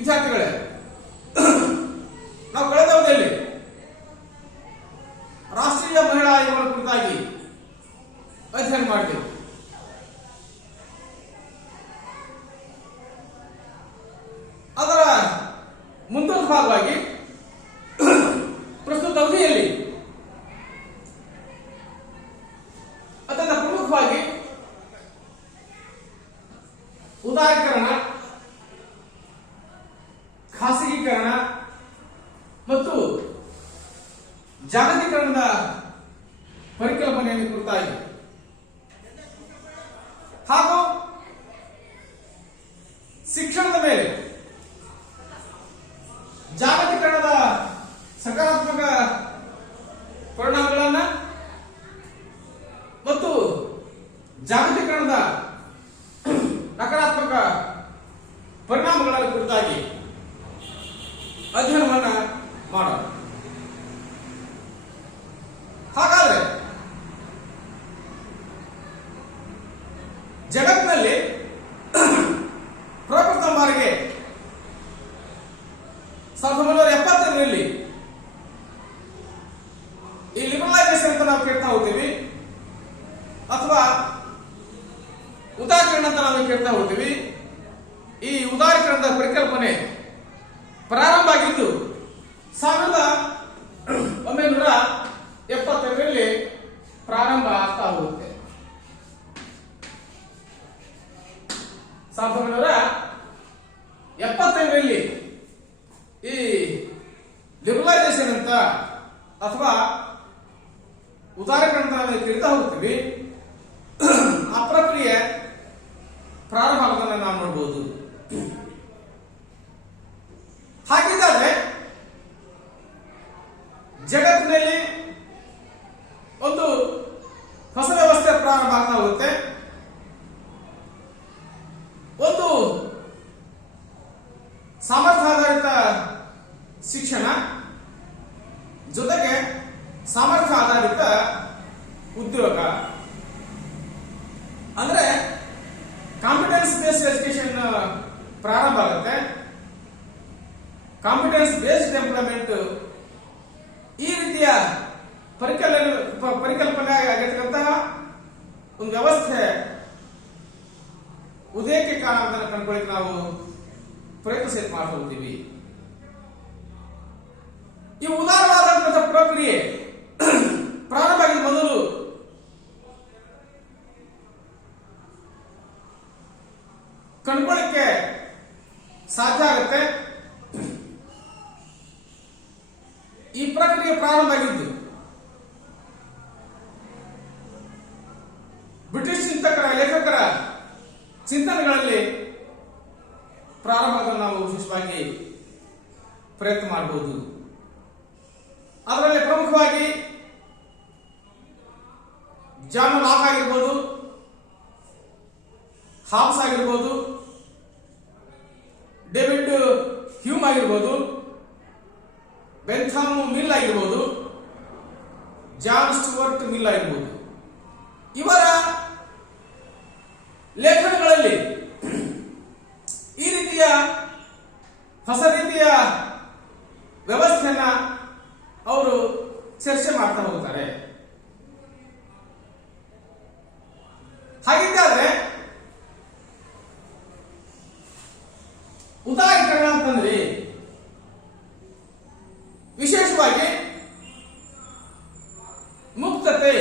ವಿದ್ಯಾರ್ಥಿಗಳೇ, ನಾವು ಕಳೆದ ಅವಧಿಯಲ್ಲಿ ರಾಷ್ಟ್ರೀಯ ಮಹಿಳಾ ಆಯೋಗಗಳ ಕುರಿತಾಗಿ ಅಧ್ಯಯನ ಮಾಡಿದೆವು. ಅದರ ಮುಂದೊಂದು ಭಾಗವಾಗಿ ಪ್ರಸ್ತುತ ಅವಧಿಯಲ್ಲಿ ಅತ್ಯಂತ ಪ್ರಮುಖವಾಗಿ ಉದಾರೀಕರಣ, ಖಾಸಗೀಕರಣ ಮತ್ತು ಜಾಗತೀಕರಣದ ಪರಿಕಲ್ಪನೆಯನ್ನು ಕುರಿತಾಗಿ ಹಾಗೂ ಶಿಕ್ಷಣದ ಮೇಲೆ ಜಾಗತೀಕರಣದ ಸಕಾರಾತ್ಮಕ ಪರಿಣಾಮಗಳನ್ನು ಮತ್ತು ಜಾಗತೀಕರಣದ ನಕಾರಾತ್ಮಕ ಪರಿಣಾಮಗಳ ಕುರಿತಾಗಿ ಅಧ್ಯಯನವನ್ನು ಮಾಡೋಣ. ಹಾಗಾದ್ರೆ ಜಗತ್ತಿನಲ್ಲಿ ಪ್ರಪ್ರಥಮ ಬಾರಿಗೆ 1975ರಲ್ಲಿ ಈ ಲಿಬರಲೈಸೇಷನ್ ಅಂತ ನಾವು ಕೇಳ್ತಾ ಹೋಗ್ತೀವಿ, ಅಥವಾ ಉದಾರೀಕರಣ ಅಂತ ನಾವು ಕೇಳ್ತಾ ಹೋಗ್ತೀವಿ. ಈ ಉದಾರೀಕರಣದ ಪರಿಕಲ್ಪನೆ ಪ್ರಾರಂಭ ಆಗಿದ್ದು 1975ರಲ್ಲಿ ಪ್ರಾರಂಭ ಆಗ್ತಾ ಹೋಗುತ್ತೆ. 1975ರಲ್ಲಿ ಈ ಲಿಬರಲೈಸೇಷನ್ ಅಂತ ಅಥವಾ ಉದಾರೀಕರಣ ಅಂತ ಕೇಳ್ತಾ ಹೋಗ್ತೀವಿ, ಆ ಪ್ರಕ್ರಿಯೆ ಪ್ರಾರಂಭ ಆಗೋದನ್ನ ನಾವು ನೋಡಬಹುದು. ಹಾಗಿದ್ದಾದ್ರೆ ಜಗತ್ತಿನಲ್ಲಿ ಒಂದು ಹೊಸ ವ್ಯವಸ್ಥೆ ಪ್ರಾರಂಭ ಆಗ್ತಾ ಹೋಗುತ್ತೆ. ಒಂದು ಸಾಮರ್ಥ್ಯಾಧಾರಿತ ಶಿಕ್ಷಣ ಜೊತೆಗೆ ಸಾಮರ್ಥ್ಯ ಆಧಾರಿತ ಉದ್ಯೋಗ, ಅಂದ್ರೆ ಕಾಂಪಿಟೆನ್ಸ್ ಬೇಸ್ಡ್ ಎಜುಕೇಶನ್ ಪ್ರಾರಂಭ ಆಗುತ್ತೆ. ಕಾಂಪಿಟೆನ್ಸ್ ಬೇಸ್ಡ್ ಎಂಪ್ಲಾಯ್ಮೆಂಟ್ ಈ ರೀತಿಯ ಪರಿಕಲ್ಪನೆ ಆಗಿರ್ತಕ್ಕಂತಹ ಒಂದು ವ್ಯವಸ್ಥೆ ಉದಯಕ್ಕೆ ಕಾರಣವನ್ನು ಕಂಡುಕೊಳ್ಳಿಕ್ಕೆ ನಾವು ಪ್ರಯತ್ನ ಮಾಡ್ತಾ ಹೋಗ್ತೀವಿ. ಈ ಉದಾರವಾದಂತಹ ಪ್ರಕ್ರಿಯೆ ಪ್ರಾರಂಭ ಆಗಿದ ಮೊದಲು ಕಂಡುಕೊಳ್ಳಿಕ್ಕೆ ಸಾಧ್ಯ ಆಗುತ್ತೆ. ಈ ಪ್ರಕ್ರಿಯೆ ಪ್ರಾರಂಭ ಆಗಿದ್ದು ಬ್ರಿಟಿಷ್ ಚಿಂತಕರ, ಲೇಖಕರ ಚಿಂತನೆಗಳಲ್ಲಿ ಪ್ರಾರಂಭವನ್ನು ನಾವು ವಿಶೇಷವಾಗಿ ಪ್ರಯತ್ನ ಮಾಡಬಹುದು. ಅದರಲ್ಲಿ ಪ್ರಮುಖವಾಗಿ ಜಾನ್ ಲಾಕ್ ಆಗಿರ್ಬೋದು, ಹಾಬ್ಸ್ ಆಗಿರ್ಬೋದು, ಡೇವಿಡ್ ಹ್ಯೂಮ್ ಆಗಿರ್ಬೋದು, ಬೆಂಥಾಮ್ ಮಿಲ್ ಆಗಿರ್ಬೋದು, ಜಾನ್ ಸ್ಟುವರ್ಟ್ ಮಿಲ್ ಆಗಿರ್ಬೋದು, ಇವರ ಲೇಖನಗಳಲ್ಲಿ ಈ ರೀತಿಯ ಹೊಸ ರೀತಿಯ ವ್ಯವಸ್ಥೆಯನ್ನ ಅವರು ಚರ್ಚೆ ಮಾಡ್ತಾ ಹೋಗ್ತಾರೆ. ಹಾಗಿದ್ದಾದ್ರೆ ಉದಾರೀಕರಣ ಅಂತಂದ್ರೆ ವಿಶೇಷವಾಗಿ ಮುಕ್ತತೆ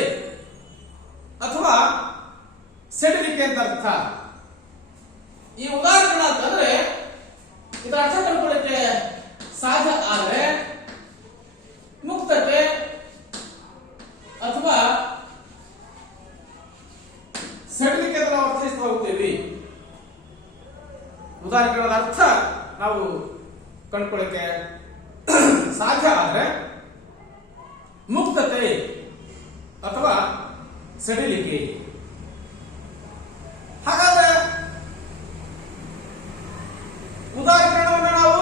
ಅಥವಾ ಸಡಿಲಿಕೆ ಅಂತ ಅರ್ಥ. ಈ ಉದಾರೀಕರಣ ಅಂತಂದ್ರೆ ಇದರ ಅರ್ಥ ಕಂಡುಕೊಳ್ಳಕ್ಕೆ ಸಾಧ್ಯ ಆದರೆ ಮುಕ್ತತೆ ಅಥವಾ ಸಡಿಲಿಕೆ ಅಂತ ನಾವು ಅರ್ಥೈಸ್ತಾ ಹೋಗ್ತೀವಿ. ಉದಾರೀಕರಣದ ಅರ್ಥ ನಾವು ಕಂಡುಕೊಳ್ಳಕ್ಕೆ ಸಾಧ್ಯ ಆದರೆ ಮುಕ್ತತೆ ಅಥವಾ ಸಡಿಲಿಕೆ. ಹಾಗಾದ್ರೆ ಉದಾರೀಕರಣವನ್ನು ನಾವು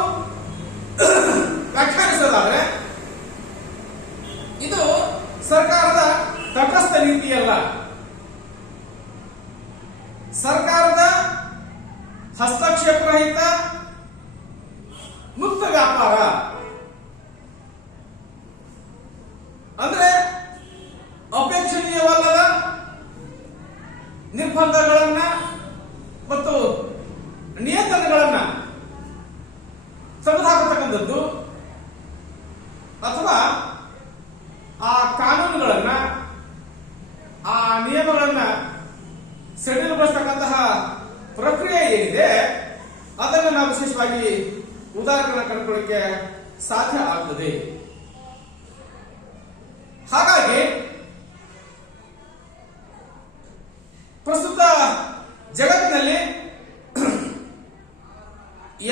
ವ್ಯಾಖ್ಯಾನಿಸೋದಾದ್ರೆ ಇದು ಸರ್ಕಾರದ ತಟಸ್ಥ ನೀತಿಯಲ್ಲ, ಸರ್ಕಾರದ ಹಸ್ತಕ್ಷೇಪ ರಹಿತ ಮುಕ್ತ ವ್ಯಾಪಾರ ಅಂದ್ರೆ ಅಪೇಕ್ಷಣೀಯವಲ್ಲದ ನಿರ್ಬಂಧಗಳನ್ನ ಮತ್ತು ನಿಯಂತ್ರಣಗಳನ್ನ ತೆಗೆದುಹಾಕತಕ್ಕಂಥದ್ದು ಅಥವಾ ಆ ಕಾನೂನುಗಳನ್ನ ಆ ನಿಯಮಗಳನ್ನ ಸಡಿಲಗೊಳಿಸತಕ್ಕಂತಹ ಪ್ರಕ್ರಿಯೆ ಏನಿದೆ ಅದನ್ನು ನಾವು ವಿಶೇಷವಾಗಿ ಉದಾಹರಣೆ ಕಂಡುಕೊಳ್ಳಕ್ಕೆ ಸಾಧ್ಯ ಆಗ್ತದೆ. ಹಾಗಾಗಿ ಪ್ರಸ್ತುತ ಜಗತ್ತಿನಲ್ಲಿ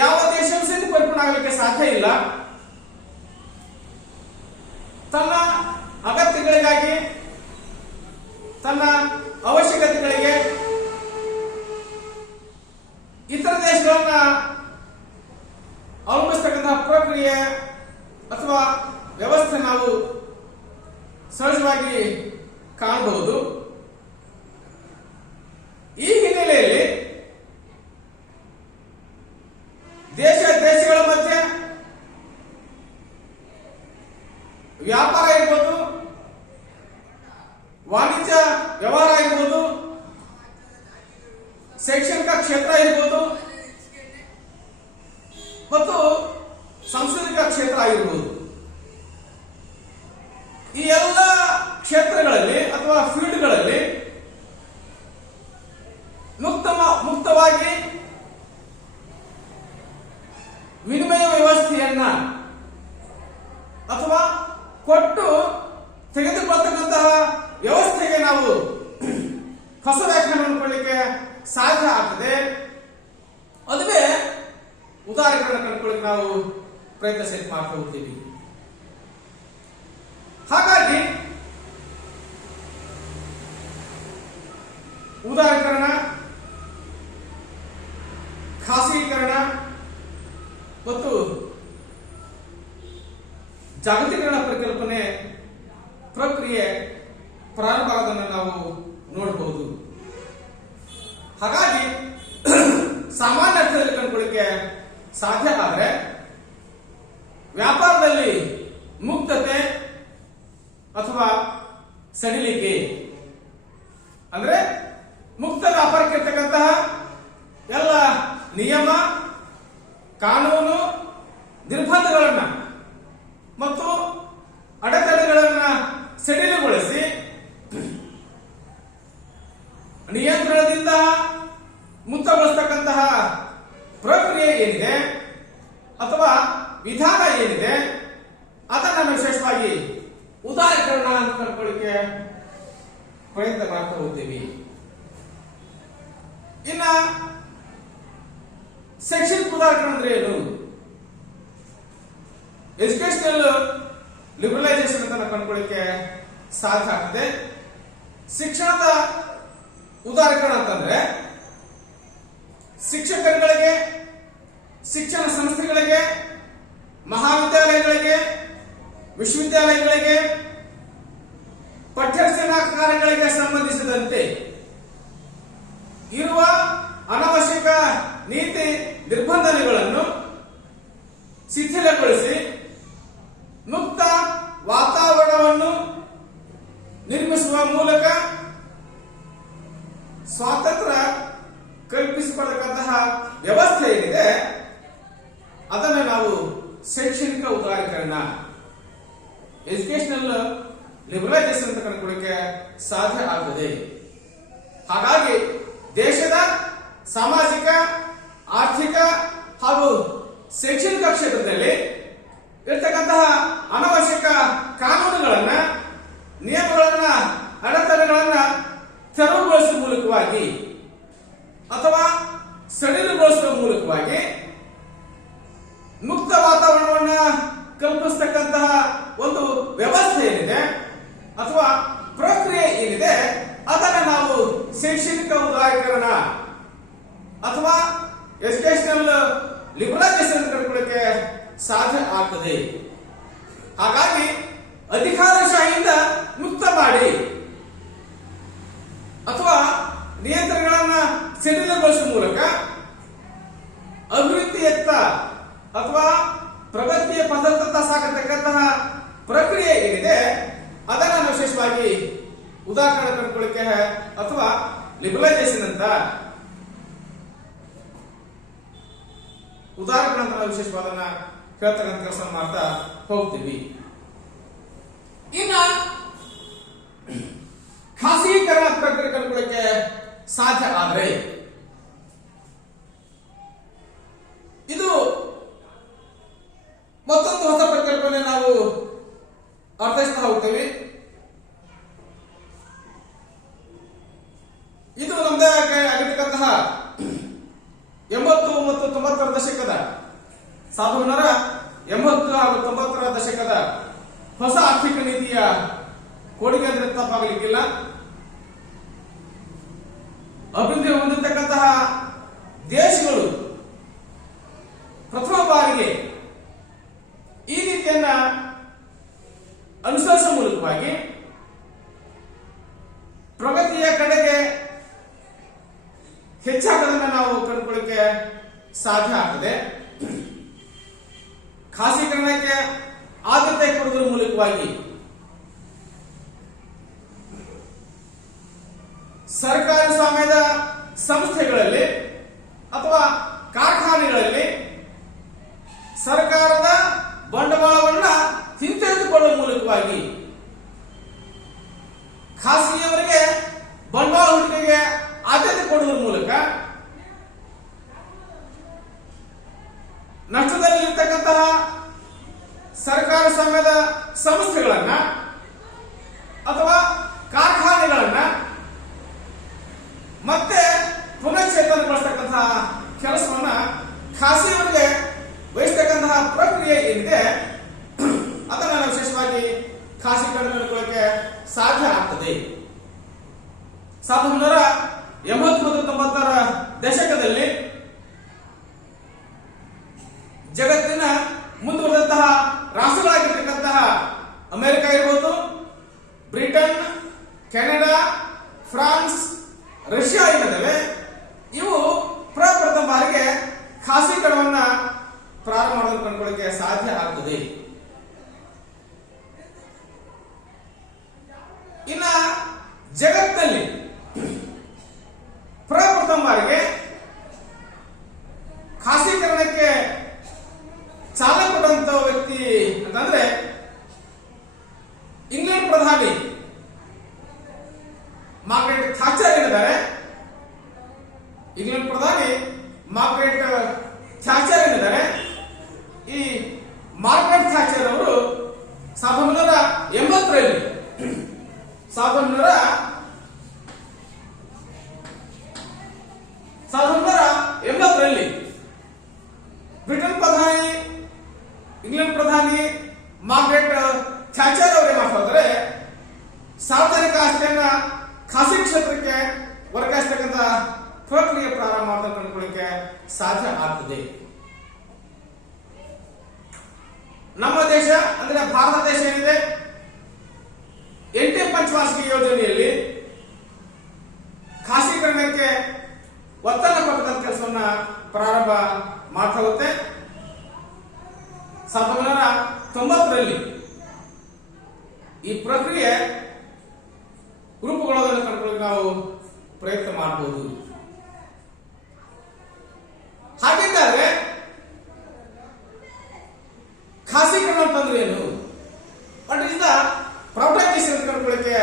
ಯಾವ ದೇಶವೂ ಸಹಿತ ಪರಿಪೂರ್ಣ ಆಗಲಿಕ್ಕೆ ಸಾಧ್ಯ ಇಲ್ಲ. ತನ್ನ ಅಗತ್ಯಗಳಿಗಾಗಿ, ತನ್ನ ಅವಶ್ಯಕತೆಗಳಿಗೆ ಇತರ ದೇಶಗಳನ್ನ ಅವಲಂಬಿಸತಕ್ಕಂತಹ ಪ್ರಕ್ರಿಯೆ ಅಥವಾ ವ್ಯವಸ್ಥೆ ನಾವು ಸಹಜವಾಗಿ ಕಾಣಬಹುದು. ಈ ಹಿನ್ನೆಲೆಯಲ್ಲಿ ದೇಶಗಳ ಮಧ್ಯೆ ವ್ಯಾಪಾರ ಇರ್ಬೋದು, ವಾಣಿಜ್ಯ ವ್ಯವಹಾರ ಇರ್ಬೋದು, ಶೈಕ್ಷಣಿಕ ಕ್ಷೇತ್ರ ಇರ್ಬೋದು ಮತ್ತು ಸಾಂಸ್ಕೃತಿಕ ಕ್ಷೇತ್ರ ಆಗಿರ್ಬೋದು, ಈ ಎಲ್ಲ ಕ್ಷೇತ್ರಗಳಲ್ಲಿ ಅಥವಾ ಫೀಲ್ಡ್ಗಳಲ್ಲಿ ಮುಕ್ತವಾಗಿ ವಿನಿಮಯ ವ್ಯವಸ್ಥೆಯನ್ನ ಅಥವಾ ಕೊಟ್ಟು ತೆಗೆದುಕೊಳ್ಳತಕ್ಕಂತಹ ವ್ಯವಸ್ಥೆಗೆ ನಾವು ಹೊಸ ವ್ಯಾಖ್ಯಾನವನ್ನು ಕೊಡಲಿಕ್ಕೆ ಸಾಧ್ಯ ಆಗ್ತದೆ. ಅದುವೇ ಉದಾಹರಣೆಗಳನ್ನು ಕಂಡುಕೊಳ್ಳಿಕ್ಕೆ ನಾವು ಪ್ರಯತ್ನ ಸಹಿತ ಮಾಡ್ತಾ ಹೋಗ್ತೀವಿ. ಹಾಗಾಗಿ ಉದಾರೀಕರಣ, ಖಾಸಗೀಕರಣ ಮತ್ತು ಜಾಗತೀಕರಣ ಪರಿಕಲ್ಪನೆ ಪ್ರಕ್ರಿಯೆ ಪ್ರಾರಂಭ ಆಗೋದನ್ನು ನಾವು ನೋಡಬಹುದು. ಹಾಗಾಗಿ ಸಾಮಾನ್ಯ ಅರ್ಥದಲ್ಲಿ ಕಂಡುಕೊಳ್ಳಿಕ್ಕೆ ಸಾಧ್ಯ ಆದರೆ ವ್ಯಾಪಾರದಲ್ಲಿ ಮುಕ್ತತೆ ಅಥವಾ ಸಡಿಲಿಕೆ ಅಂದ್ರೆ ಮುಕ್ತ ವ್ಯಾಪಾರಕ್ಕೆ ಇರ್ತಕ್ಕಂತಹ ಎಲ್ಲ ನಿಯಮ, ಕಾನೂನು, ನಿರ್ಬಂಧಗಳನ್ನ ಮತ್ತು ಅಡೆತಡೆಗಳನ್ನ ಸಡಿಲಗೊಳಿಸಿ ನಿಯಂತ್ರಣದಿಂದ ಮುಕ್ತಗೊಳಿಸತಕ್ಕಂತಹ ಪ್ರಕ್ರಿಯೆ ಏನಿದೆ ಅಥವಾ ವಿಧಾನ ಏನಿದೆ ಅದನ್ನು ವಿಶೇಷವಾಗಿ ಉದಾರೀಕರಣ ಅಂತ ಕಂಡುಕೊಳ್ಳಿಕ್ಕೆ ಪ್ರಯತ್ನ ಮಾಡ್ತಾ ಹೋಗ್ತೀವಿ. ಇನ್ನ ಶೈಕ್ಷಣಿಕ ಉದಾರೀಕರಣ ಅಂದ್ರೆ ಏನು? ಎಜುಕೇಶನಲ್ ಲಿಬರಲೈಸೇಷನ್ ಅಂತ ನಾವು ಕಂಡುಕೊಳ್ಳಿಕ್ಕೆ ಸಾಧ್ಯ ಆಗ್ತದೆ. ಶಿಕ್ಷಣದ ಉದಾರೀಕರಣ ಅಂತಂದ್ರೆ ಶಿಕ್ಷಕರುಗಳಿಗೆ, ಶಿಕ್ಷಣ ಸಂಸ್ಥೆಗಳಿಗೆ, ಮಹಾವಿದ್ಯಾಲಯಗಳಿಗೆ, ವಿಶ್ವವಿದ್ಯಾಲಯಗಳಿಗೆ, ಪಠ್ಯರಚನಾ ಕಾರ್ಯಗಳಿಗೆ ಸಂಬಂಧಿಸಿದಂತೆ ಇರುವ ಅನವಶ್ಯಕ ನೀತಿ ನಿರ್ಬಂಧನೆಗಳನ್ನು ಶಿಥಿಲಗೊಳಿಸಿ ಮುಕ್ತ ವಾತಾವರಣವನ್ನು ನಿರ್ಮಿಸುವ ಮೂಲಕ ಸ್ವಾತಂತ್ರ್ಯ ಕಲ್ಪಿಸಿಕೊಳ್ಳತಕ್ಕಂತಹ ವ್ಯವಸ್ಥೆ ಏನಿದೆ ಅದನ್ನು ನಾವು ಶೈಕ್ಷಣಿಕ ಉದಾರೀಕರಣ, ಎಜುಕೇಶನಲ್ ಲಿಬರಲೈಸೇಷನ್ ಅಂತ ಕಂಡುಕೊಳ್ಳಿಕ್ಕೆ ಸಾಧ್ಯ ಆಗ್ತದೆ. ಹಾಗಾಗಿ ದೇಶದ ಸಾಮಾಜಿಕ, ಆರ್ಥಿಕ ಹಾಗೂ ಶೈಕ್ಷಣಿಕ ಕ್ಷೇತ್ರದಲ್ಲಿ ಇರ್ತಕ್ಕಂತಹ ಅನವಶ್ಯಕ ಕಾನೂನುಗಳನ್ನ, ನಿಯಮಗಳನ್ನ, ಅಡೆತಡೆಗಳನ್ನ ತೆರವುಗೊಳಿಸುವ ಮೂಲಕವಾಗಿ ಅಥವಾ ಸಡಿಲಗೊಳಿಸುವ ಮೂಲಕವಾಗಿ ಮುಕ್ತ ವಾತಾವರಣವನ್ನ ಕಲ್ಪಿಸತಕ್ಕಂತಹ ಒಂದು ವ್ಯವಸ್ಥೆ ಏನಿದೆ ಅಥವಾ ಪ್ರಕ್ರಿಯೆ ಏನಿದೆ ಅದನ್ನು ನಾವು ಶೈಕ್ಷಣಿಕ ಉದಾರೀಕರಣ ಅಥವಾ ಎಜುಕೇಶನಲ್ ಲಿಬರಲೈಸೇಷನ್ ಕಂಡುಕೊಳ್ಳಕ್ಕೆ ಸಾಧ್ಯ ಆಗ್ತದೆ. ಹಾಗಾಗಿ ಅಧಿಕಾರಶಾಹಿಯಿಂದ ಮುಕ್ತ ಮಾಡಿ ಅಥವಾ ನಿಯಂತ್ರಣಗಳನ್ನ ಸಡಿಲಗೊಳಿಸುವ ಮೂಲಕ ಅಭಿವೃದ್ಧಿಯತ್ತ ಅಥವಾ ಪ್ರಗತಿಯ ಪಥದತ್ತ ಸಾಗತಕ್ಕಂತಹ ಪ್ರಕ್ರಿಯೆ ಏನಿದೆ ಅದನ್ನ ನಾವು ವಿಶೇಷವಾಗಿ ಉದಾಹರಣೆ ಕಂಡುಕೊಳ್ಳಿಕ್ಕೆ ಅಥವಾ ಲಿಬರಲೈಸೇಷನ್ ಅಂತ ಉದಾಹರಣೆಗಳನ್ನ ನಾವು ವಿಶೇಷವಾದನ್ನ ಹೇಳ್ತಕ್ಕಂಥ ಕೆಲಸ ಮಾಡ್ತಾ ಹೋಗ್ತೀವಿ. ಇನ್ನ ಖಾಸಗೀಕರಣ ಪ್ರಕ್ರಿಯೆ ಕಂಡುಕೊಳ್ಳಿಕ್ಕೆ ಸಾಧ್ಯ ಆದ್ರೆ ಇದು ಮತ್ತೊಂದು ಹೊಸ ಪರಿಕಲ್ಪನೆ ನಾವು ಅರ್ಥೈಸ್ತಾ ಹೋಗ್ತೇವೆ. ಇದು ನಮ್ದೇ ಆಗಿರ್ತಕ್ಕಂತಹ 80 ಮತ್ತು 90ರ ದಶಕದ 1980 ಹಾಗೂ 90ರ ದಶಕದ ಹೊಸ ಆರ್ಥಿಕ ನೀತಿಯ ಕೊಡುಗೆ ಅಂದ್ರೆ ತಪ್ಪಾಗಲಿಕ್ಕಿಲ್ಲ. ಅಭಿವೃದ್ಧಿ ಹೊಂದಿರತಕ್ಕಂತಹ ದೇಶಗಳು ಪ್ರಥಮ ಬಾರಿಗೆ ಈ ನೀತಿಯನ್ನ ಅನುಸರಿಸುವ ಮೂಲಕವಾಗಿ ಪ್ರಗತಿಯ ಕಡೆಗೆ ಹೆಚ್ಚಾಗೋದನ್ನ ನಾವು ಕಂಡುಕೊಳ್ಳಿಕ್ಕೆ ಸಾಧ್ಯ ಆಗ್ತದೆ. ಖಾಸಗೀಕರಣಕ್ಕೆ ಆದ್ಯತೆ ಕೊಡುವುದರ ಮೂಲಕವಾಗಿ ಸರ್ಕಾರಿ ಸ್ವಾಮ್ಯದ ಸಂಸ್ಥೆಗಳಲ್ಲಿ ಅಥವಾ ಕಾರ್ಖಾನೆಗಳಲ್ಲಿ ಸರ್ಕಾರದ ಬಂಡವಾಳವನ್ನ ಹಿಂತೆಗೆದುಕೊಳ್ಳುವ ಮೂಲಕವಾಗಿ ಖಾಸಗಿಯವರಿಗೆ ಬಂಡವಾಳ ಹೂಡಿಕೆಗೆ ಆದ್ಯತೆ ಕೊಡುವುದರ ಮೂಲಕ ನಷ್ಟದಲ್ಲಿರ್ತಕ್ಕಂತಹ ಸರ್ಕಾರಿ ಸ್ವಾಮ್ಯದ ಸಂಸ್ಥೆಗಳನ್ನ ಅಥವಾ ಕಾರ್ಖಾನೆಗಳನ್ನ ಮತ್ತೆ ಪುನಶ್ಚೇತನಗೊಳಿಸತಕ್ಕಂತಹ ಕೆಲಸವನ್ನ ಖಾಸಗಿಯವರಿಗೆ ವಹಿಸತಕ್ಕಂತಹ ಪ್ರಕ್ರಿಯೆ ಏನಿದೆ ಅದನ್ನ ನಾವು ವಿಶೇಷವಾಗಿ ಖಾಸಗೀಕರಣ ಕಂಡುಕೊಳ್ಳಕ್ಕೆ ಸಾಧ್ಯ ಆಗ್ತದೆ. 1980 ಮತ್ತು 90ರ ದಶಕದಲ್ಲಿ ಜಗತ್ತಿನ ಮುಂದುವರೆದಂತಹ ರಾಷ್ಟ್ರಗಳಾಗಿರ್ತಕ್ಕಂತಹ ಅಮೆರಿಕ ಇರಬಹುದು, ಬ್ರಿಟನ್, ಕೆನಡಾ, ಫ್ರಾನ್ಸ್, ರಷ್ಯಾ ಏನಿದಾವೆ ಇವು ಪ್ರಪ್ರಥಮ ಬಾರಿಗೆ ಖಾಸಗೀಕರಣವನ್ನ ಪ್ರಾರಂಭ ಮಾಡೋದು ಕಂಡುಕೊಳ್ಳಕ್ಕೆ ಸಾಧ್ಯ ಆಗ್ತದೆ. ಇನ್ನ ಜಗತ್ತಿನಲ್ಲಿ ಪ್ರಪ್ರಥಮ ಬಾರಿಗೆ ಖಾಸಗೀಕರಣಕ್ಕೆ ಚಾಲನೆ ಕೊಟ್ಟಂತ ವ್ಯಕ್ತಿ ಅಂತಂದ್ರೆ ಇಂಗ್ಲೆಂಡ್ ಪ್ರಧಾನಿ ಮಾರ್ಗರೆಟ್ ಥ್ಯಾಚರ್ ಏನಿದ್ದಾರೆ. ಇಂಗ್ಲೆಂಡ್ ಪ್ರಧಾನಿ ಮಾರ್ಗರೆಟ್ ಥ್ಯಾಚರ್ ಏನಿದ್ದಾರೆ. ಈ ಮಾರ್ಗರೆಟ್ ಥ್ಯಾಚರ್ ಅವರು 1980ರಲ್ಲಿ ಬ್ರಿಟನ್ ಪ್ರಧಾನಿ ಇಂಗ್ಲೆಂಡ್ ಪ್ರಧಾನಿ ಮಾರ್ಗರೆಟ್ ಥ್ಯಾಚರ್ ಅವರೇ ಮಾಡ್ತಾರೆ ಸಾರ್ವಜನಿಕ ಆಸ್ತಿಯನ್ನ ಖಾಸಗಿ ಕ್ಷೇತ್ರಕ್ಕೆ ವರ್ಗಾಯಿಸತಕ್ಕಂಥ ಪ್ರಕ್ರಿಯೆ ಪ್ರಾರಂಭ ಮಾಡ್ತಾ ಕಂಡುಕೊಳ್ಳಿಕ್ಕೆ ಸಾಧ್ಯ ಆಗ್ತದೆ. ನಮ್ಮ ದೇಶ ಅಂದ್ರೆ ಭಾರತ ದೇಶ ಏನಿದೆ 8ನೇ ಪಂಚವಾರ್ಷಿಕ ಯೋಜನೆಯಲ್ಲಿ ಖಾಸಗೀಕರಣಕ್ಕೆ ಒತ್ತಡ ಕೊಟ್ಟಂತ ಕೆಲಸವನ್ನ ಪ್ರಾರಂಭ ಮಾಡ್ತಾ ಹೋಗುತ್ತೆ. 1990ರಲ್ಲಿ ಈ ಪ್ರಕ್ರಿಯೆ ರೂಪುಗೊಳ್ಳೋದನ್ನು ಕಂಡುಕೊಳ್ಳಲು ನಾವು ಪ್ರಯತ್ನ ಮಾಡಬಹುದು. ಹಾಗಿದ್ದರೆ ಖಾಸಗೀಕರಣ ಅಂತಂದ್ರೆ ಏನು, ವಾಟ್ ಇಸ್ ದ ಪ್ರೈವೇಟೈಸೇಷನ್ ಅಂತ ಕಂಡುಕೊಳ್ಳಕ್ಕೆ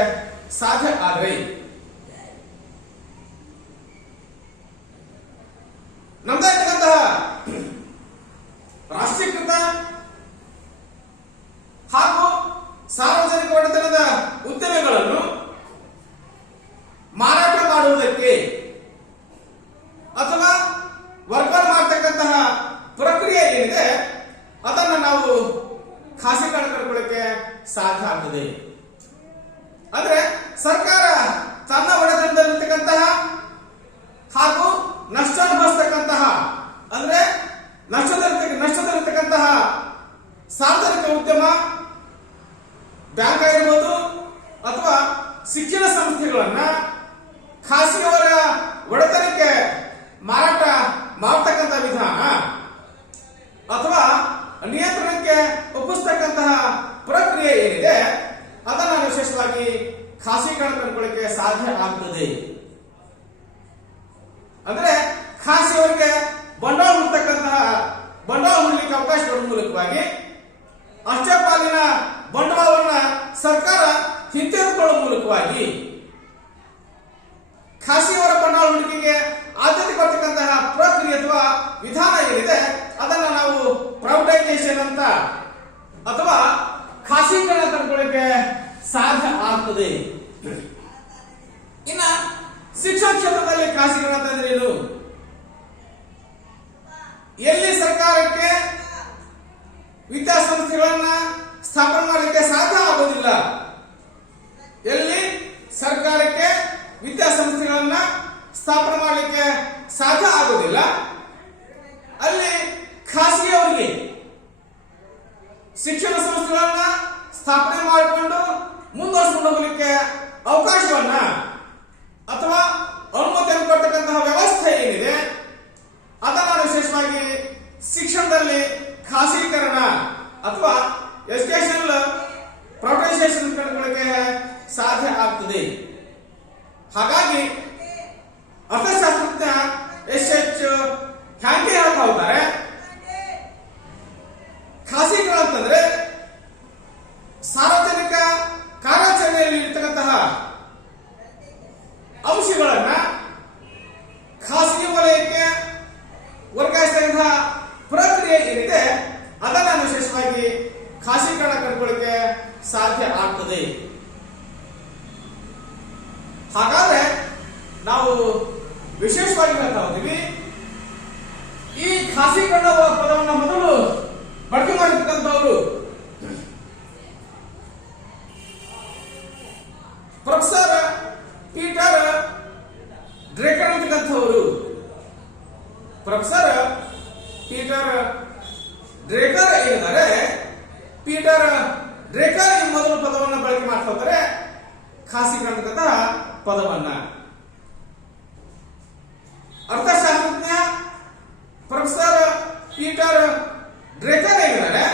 ಸಾಧ್ಯ ಆದ್ರೆ ನಮ್ದಾಗಿರ್ತಕ್ಕಂತಹ ರಾಷ್ಟ್ರೀಕೃತ ಹಾಗೂ ಸಾರ್ವಜನಿಕ ಒಡೆತನದ ಉದ್ಯಮಗಳನ್ನು ಮಾರಾಟ ಮಾಡುವುದಕ್ಕೆ ಅಥವಾ ವರ್ಗಾವಣೆ ಮಾಡತಕ್ಕಂತಹ ಪ್ರಕ್ರಿಯೆ ಏನಿದೆ ಅದನ್ನು ನಾವು ಖಾಸಗೀಕರಣ ಕಂಡುಕೊಳ್ಳಕ್ಕೆ ಸಾಧ್ಯ ಆಗ್ತದೆ. ಅಂದ್ರೆ ಸರ್ಕಾರ ತನ್ನ ಒಡೆತನದಲ್ಲಿರ್ತಕ್ಕಂತಹ ಹಾಗೂ ನಷ್ಟ ಅನುಭವಿಸತಕ್ಕಂತಹ ಅಂದ್ರೆ ನಷ್ಟದಲ್ಲಿರ್ತಕ್ಕಂತಹ ಸಾರ್ವಜನಿಕ ಉದ್ಯಮ ಬ್ಯಾಂಕ್ ಆಗಿರ್ಬೋದು ಅಥವಾ ಶಿಕ್ಷಣ ಸಂಸ್ಥೆಗಳನ್ನ ಖಾಸಗಿಯವರ ಒಡೆತನಕ್ಕೆ ಮಾರಾಟ ಮಾಡತಕ್ಕಂಥ ವಿಧಾನ ಅಥವಾ ನಿಯಂತ್ರಣ ಅಭಿವೃದ್ಧಿಗೆ ಒಪ್ಪಿಸ್ತಕ್ಕಂತಹ ಪ್ರಕ್ರಿಯೆ ಏನಿದೆ ಅದನ್ನು ವಿಶೇಷವಾಗಿ ಖಾಸಗೀಕರಣ ತಂದುಕೊಳ್ಳಕ್ಕೆ ಸಾಧ್ಯ ಆಗ್ತದೆ. ಅಂದ್ರೆ ಖಾಸಗಿಯವರಿಗೆ ಬಂಡವಾಳ ಹೂಡಲಿಕ್ಕೆ ಅವಕಾಶ ಕೊಡುವ ಮೂಲಕವಾಗಿ ಅಷ್ಟೇ ಪಾಲಿನ ಬಂಡವಾಳವನ್ನ ಸರ್ಕಾರ ಹಿಂತೆಗೆದುಕೊಳ್ಳುವ ಮೂಲಕವಾಗಿ ಖಾಸಗಿಯವರ ಬಂಡವಾಳ ಹೂಡಿಕೆಗೆ ಆದ್ಯತೆ ಕೊಡ್ತಕ್ಕಂತಹ ಪ್ರಕ್ರಿಯೆ ಅಥವಾ ವಿಧಾನ ಏನಿದೆ ಅದನ್ನ ನಾವು ಪ್ರೈವೇಟೈಸೇಷನ್ ಅಂತ ಅಥವಾ ಖಾಸಗೀಕರಣ ತಂದುಕೊಳ್ಳಕ್ಕೆ ಸಾಧ್ಯ ಆಗ್ತದೆ. ಇನ್ನ ಶಿಕ್ಷಣ ಕ್ಷೇತ್ರದಲ್ಲಿ ಖಾಸಗೀಕರಣ ಅಂತಂದ್ರೆ ಏನು? ಎಲ್ಲಿ ಸರ್ಕಾರಕ್ಕೆ ವಿದ್ಯಾಸಂಸ್ಥೆಗಳನ್ನ ಸ್ಥಾಪನೆ ಮಾಡಲಿಕ್ಕೆ ಸಾಧ್ಯ ಆಗೋದಿಲ್ಲ, ಎಲ್ಲಿ ಸರ್ಕಾರಕ್ಕೆ ವಿದ್ಯಾಸಂಸ್ಥೆಗಳನ್ನ ಸ್ಥಾಪನೆ ಮಾಡಲಿಕ್ಕೆ ಸಾಧ್ಯ ಆಗೋದಿಲ್ಲ, ಅಲ್ಲಿ ಖಾಸಗಿಯವರಿಗೆ ಶಿಕ್ಷಣ ಸಂಸ್ಥೆಗಳನ್ನ ಸ್ಥಾಪನೆ ಮಾಡಿಕೊಂಡು ಮುಂದುವರಿಸಿಕೊಂಡು ಹೋಗಲಿಕ್ಕೆ ಅವಕಾಶವನ್ನ ಅಥವಾ ಅನುಮತಿಯನ್ನು ಕೊಡ್ತಕ್ಕಂತಹ ವ್ಯವಸ್ಥೆ ಏನಿದೆ ಅದನ್ನು ವಿಶೇಷವಾಗಿ ಶಿಕ್ಷಣದಲ್ಲಿ ಖಾಸಗೀಕರಣ ಅಥವಾ ಎಜುಕೇಶನಲ್ ಪ್ರೈವೇಟೈಸೇಷನ್ ಕಂಡುಕೊಳ್ಳಕ್ಕೆ ಸಾಧ್ಯ ಆಗ್ತದೆ. ಹಾಗಾಗಿ ಅರ್ಥಶಾಸ್ತ್ರಜ್ಞ ಎಸ್.ಎಚ್. ಹ್ಯಾಂಕೆ ಹೇಳ್ತಾ ಹೋಗ್ತಾರೆ, ಖಾಸಗೀಕರಣ ಅಂತಂದ್ರೆ ಸಾರ್ವಜನಿಕ ಕಾರ್ಯಾಚರಣೆಯಲ್ಲಿ ಇರ್ತಕ್ಕಂತಹ ಅಂಶಗಳನ್ನ ಖಾಸಗಿ ವಲಯಕ್ಕೆ ವರ್ಗಾಯಿಸತಕ್ಕಂತಹ ಪ್ರಕ್ರಿಯೆ ಏನಿದೆ ಅದನ್ನ ವಿಶೇಷವಾಗಿ ಖಾಸಗೀಕರಣ ಕಂಡುಕೊಳ್ಳಕ್ಕೆ ಸಾಧ್ಯ ಆಗ್ತದೆ. ಹಾಗಾದ್ರೆ ನಾವು ವಿಶೇಷವಾಗಿ ಹೇಳ್ತಾ ಹೋಗ್ತೀವಿ, ಈ ಖಾಸಗೀಕರಣ ಪದವನ್ನು ಮೊದಲು ಬಳಕೆ ಮಾಡಿರ್ತಕ್ಕಂಥವರು ಪ್ರೊಫೆಸರ್ ಪೀಟರ್ ಡ್ರೇಕರ್ ಅಂತಕ್ಕಂಥವರು. ಪ್ರೊಫೆಸರ್ ಪೀಟರ್ ಡ್ರೇಕರ್ ಏನಿದ್ದಾರೆ, ಪೀಟರ್ ಡ್ರೇಕರ್ ಈ ಮೊದಲು ಪದವನ್ನು ಬಳಕೆ ಮಾಡ್ತಾ ಹೋಗ್ತಾರೆ, ಖಾಸಗೀಕರಣ ಅಂತಕ್ಕಂತಹ ಪದವನ್ನ. ಅರ್ಥಶಾಸ್ತ್ರಜ್ಞ ಪ್ರೊಫೆಸರ್ ಪೀಟರ್ ಡ್ರೇಕರ್ ಏನಿದ್ದಾರೆ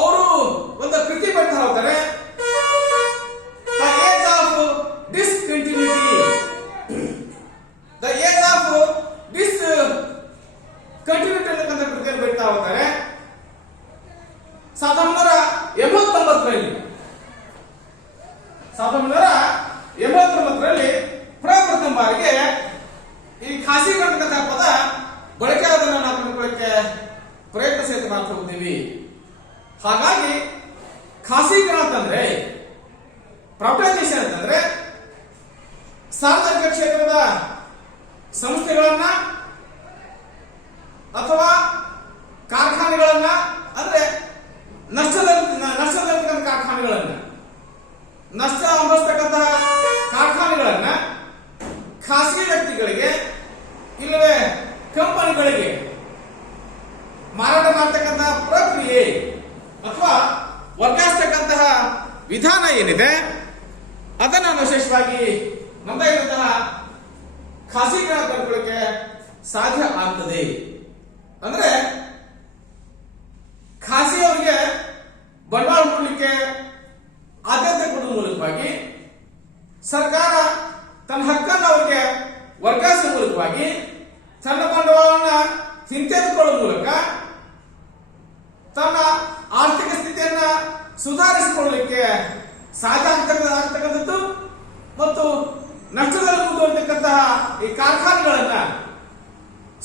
ಅವರು ಒಂದು ಕೃತಿ ಬರ್ತಾ ಹೋಗ್ತಾರೆ, the age of discontinuity. The age of discontinuity ಅಂತಕ್ಕಂಥ ಕೃತಿಯನ್ನು ಬರ್ತಾ ಹೋಗ್ತಾರೆ. 1989ರಲ್ಲಿ ಪ್ರಪ್ರಥಮ ಬಾರಿಗೆ ಈ ಖಾಸಗೀಕರಣ ಪದ ಬಳಕೆ ಆದನ್ನು ನಾವು ಕಂಡುಕೊಳ್ಳಕ್ಕೆ ಪ್ರಯತ್ನ ಸಹಿತ ಮಾಡ್ತಾ ಹೋಗ್ತೀವಿ. ಹಾಗಾಗಿ ಖಾಸಗೀಕರಣ ಅಂತಂದ್ರೆ, ಪ್ರೈವೇಟೈಸೇಷನ್ ಅಂತಂದ್ರೆ ಸಾರ್ವಜನಿಕ ಕ್ಷೇತ್ರದ ಸಂಸ್ಥೆಗಳನ್ನ ಅಥವಾ ಕಾರ್ಖಾನೆಗಳನ್ನ, ಅಂದ್ರೆ ನಷ್ಟದಲ್ಲಿರ್ತಕ್ಕಂಥ ಕಾರ್ಖಾನೆಗಳನ್ನ, ನಷ್ಟ ಅನುಭವಿಸ್ತಕ್ಕಂತಹ ಕಾರ್ಖಾನೆಗಳನ್ನ ಖಾಸಗಿ ವ್ಯಕ್ತಿಗಳಿಗೆ ಇಲ್ಲವೇ ಕಂಪನಿಗಳಿಗೆ ಮಾರಾಟ ಮಾಡತಕ್ಕಂತಹ ಪ್ರಕ್ರಿಯೆ ಅಥವಾ ವರ್ಗಾಯಿಸತಕ್ಕಂತಹ ವಿಧಾನ ಏನಿದೆ ಅದನ್ನು ವಿಶೇಷವಾಗಿ ನಮ್ಮದಾಗಿರುವಂತಹ ಖಾಸಗೀಕರಣ ತಂದುಕೊಳ್ಳಕ್ಕೆ ಸಾಧ್ಯ ಆಗ್ತದೆ. ಅಂದ್ರೆ ಖಾಸಗಿಯವರಿಗೆ ಬಂಡವಾಳ ಹೂಡಲಿಕ್ಕೆ ಆದ್ಯತೆ ಕೊಡುವ ಮೂಲಕವಾಗಿ ಸರ್ಕಾರ ತನ್ನ ಹಕ್ಕನ್ನು ಅವರಿಗೆ ವರ್ಗಾಯಿಸುವ ಮೂಲಕವಾಗಿ ಸಣ್ಣ ಬಂಡವಾಳವನ್ನು ಹಿಂತೆಗೆದುಕೊಳ್ಳುವ ಮೂಲಕ ತನ್ನ ಆರ್ಥಿಕ ಸ್ಥಿತಿಯನ್ನ ಸುಧಾರಿಸಿಕೊಳ್ಳಲಿಕ್ಕೆ ಸಾಧ್ಯ ಆಗ್ತಕ್ಕಂಥದ್ದು ಮತ್ತು ನಷ್ಟದಲ್ಲಿ ಮುಂದುವರಿತಕ್ಕಂತಹ ಈ ಕಾರ್ಖಾನೆಗಳನ್ನ,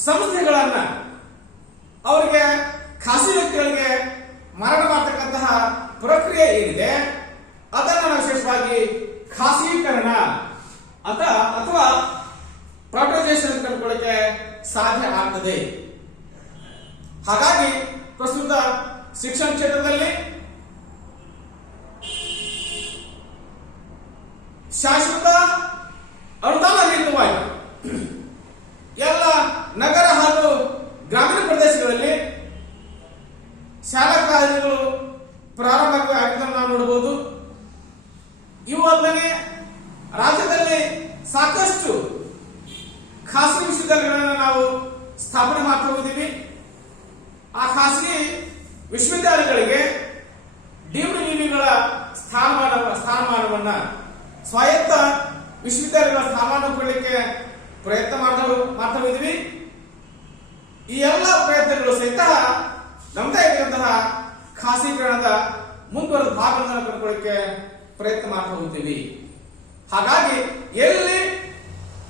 ಸಂಸ್ಥೆಗಳನ್ನ ಅವರಿಗೆ ಖಾಸಗಿ ವ್ಯಕ್ತಿಗಳಿಗೆ ಮಾರಾಟ ಮಾಡತಕ್ಕಂತಹ ಪ್ರಕ್ರಿಯೆ ಏನಿದೆ ಅದನ್ನು ವಿಶೇಷವಾಗಿ ಖಾಸಗೀಕರಣ ಅಥವಾ ಪ್ರೈವೇಟೈಸೇಷನ್ ಕಂಡುಕೊಳ್ಳಕ್ಕೆ ಸಾಧ್ಯ ಆಗ್ತದೆ. ಹಾಗಾಗಿ ಪ್ರಸ್ತುತ ಶಿಕ್ಷಣ ಕ್ಷೇತ್ರದಲ್ಲಿ ಶಾಶ್ವತ ಅನುದಾನ ರಹಿತವಾಗಿ ಎಲ್ಲ ನಗರ ಹಾಗೂ ಗ್ರಾಮೀಣ ಪ್ರದೇಶಗಳಲ್ಲಿ ಶಾಲಾ ಕಾಲೇಜುಗಳು ಪ್ರಾರಂಭ ಆಗಿದ್ದನ್ನು ನಾವು ನೋಡಬಹುದು. ಇವು ಅಲ್ಲದೆ ರಾಜ್ಯದಲ್ಲಿ ಸಾಕಷ್ಟು ಖಾಸಗಿ ವಿಶ್ವವಿದ್ಯಾಲಯಗಳನ್ನು ನಾವು ಸ್ಥಾಪನೆ ಮಾಡ್ತಾ ಹೋಗಿದ್ದೀವಿ. ಆ ಖಾಸಗಿ ವಿಶ್ವವಿದ್ಯಾಲಯಗಳಿಗೆ ಡೀಮ್ಡ್ ಯುನಿಗಳ ಸ್ಥಾನಮಾನವನ್ನ ಸ್ವಾಯತ್ತ ವಿಶ್ವವಿದ್ಯಾಲಯಗಳ ಸ್ಥಾನಮಾನ ಕೊಡಲಿಕ್ಕೆ ಪ್ರಯತ್ನ ಮಾಡ್ತಾ ಇದ್ವಿ. ಈ ಎಲ್ಲ ಪ್ರಯತ್ನಗಳು ಸಹಿತ ನಮ್ದೇ ಆಗಿರುವಂತಹ ಖಾಸಗೀಕರಣದ ಮುಂದುವರೆದ ಭಾಗಗಳನ್ನು ಕಂಡುಕೊಳ್ಳಿಕ್ಕೆ ಪ್ರಯತ್ನ ಮಾಡ್ತಾ ಹೋಗ್ತೀವಿ. ಹಾಗಾಗಿ ಎಲ್ಲಿ